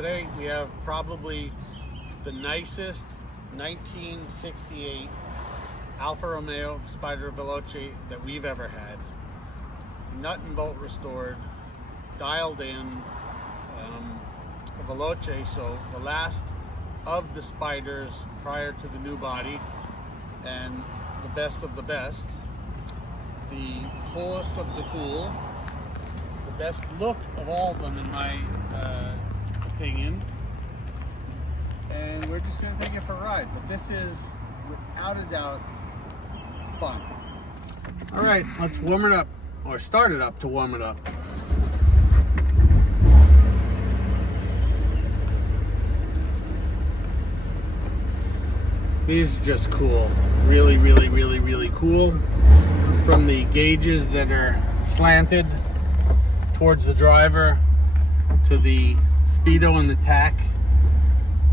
Today we have probably the nicest 1968 Alfa Romeo Spider Veloce that we've ever had. Nut and bolt restored, dialed in, a Veloce, so the last of the Spiders prior to the new body, and the best of the best, the coolest of the cool, the best look of all of them in my opinion, and we're just going to take it for a ride. But this is without a doubt fun. All right, let's warm it up, or start it up to warm it up. These are just cool. Really, really, really, really cool. From the gauges that are slanted towards the driver to the speedo and the tack,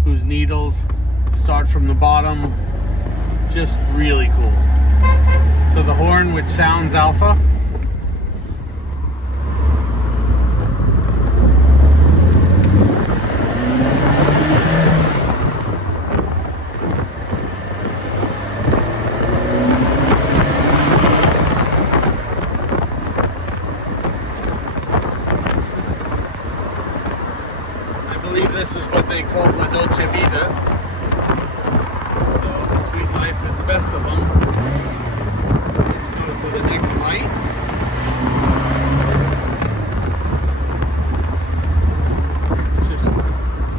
whose needles start from the bottom. Just really cool. So the horn, which sounds Alfa. This is what they call La Dolce Vita. So the sweet life and the best of them. Let's go to the next light. Just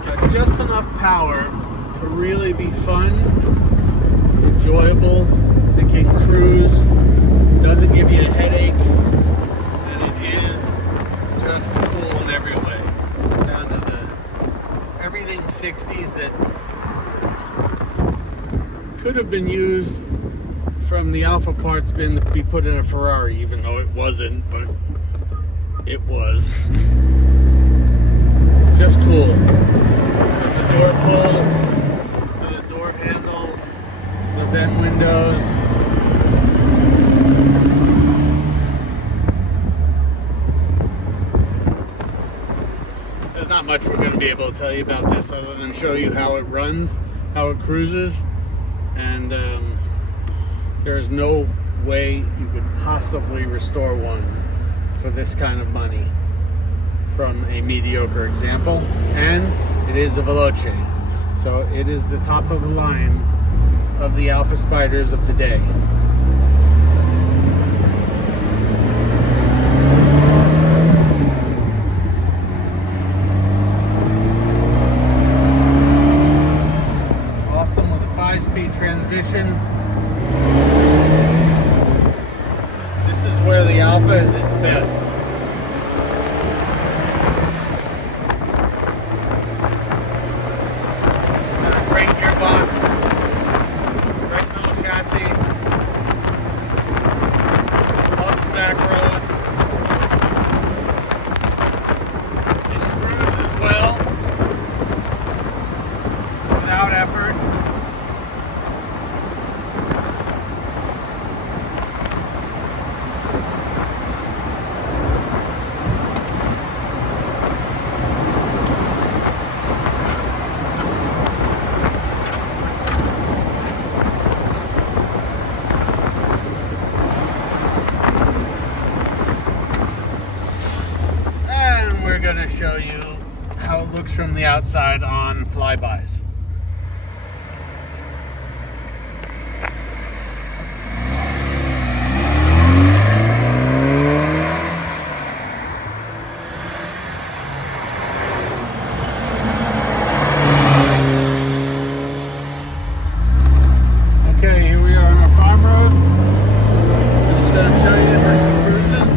got just enough power to really be fun, enjoyable. It can cruise, doesn't give you a headache, and it is just cool in every way. Everything 60s that could have been used from the Alfa parts bin to be put in a Ferrari, even though it wasn't, but it was. Just cool. From the door pulls, to the door handles, the vent windows. Not much we're going to be able to tell you about this other than show you how it runs, how it cruises, and there's no way you could possibly restore one for this kind of money from a mediocre example. And it is a Veloce, so it is the top of the line of the Alfa Spiders of the day. Transmission. This is where the Alfa is its best. Got a great gearbox, great little chassis, loves back roads, it cruises well without effort. Going to show you how it looks from the outside on flybys. Okay, here we are on our farm road. I'm just going to show you the first cruises.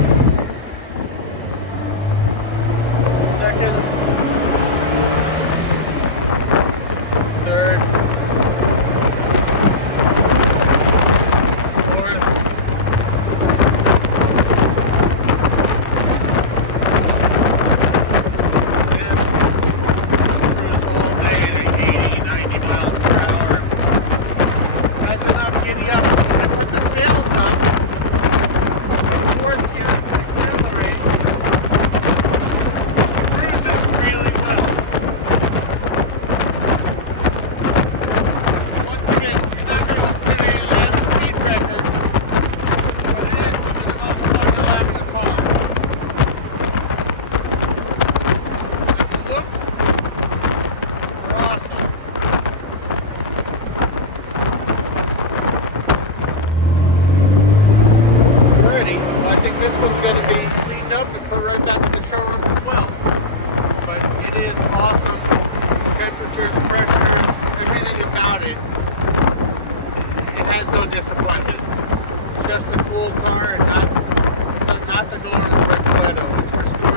awesome. Temperatures, pressures, everything about it. It has no disappointments. It's just a cool car and not to go on for a Toyota. It's for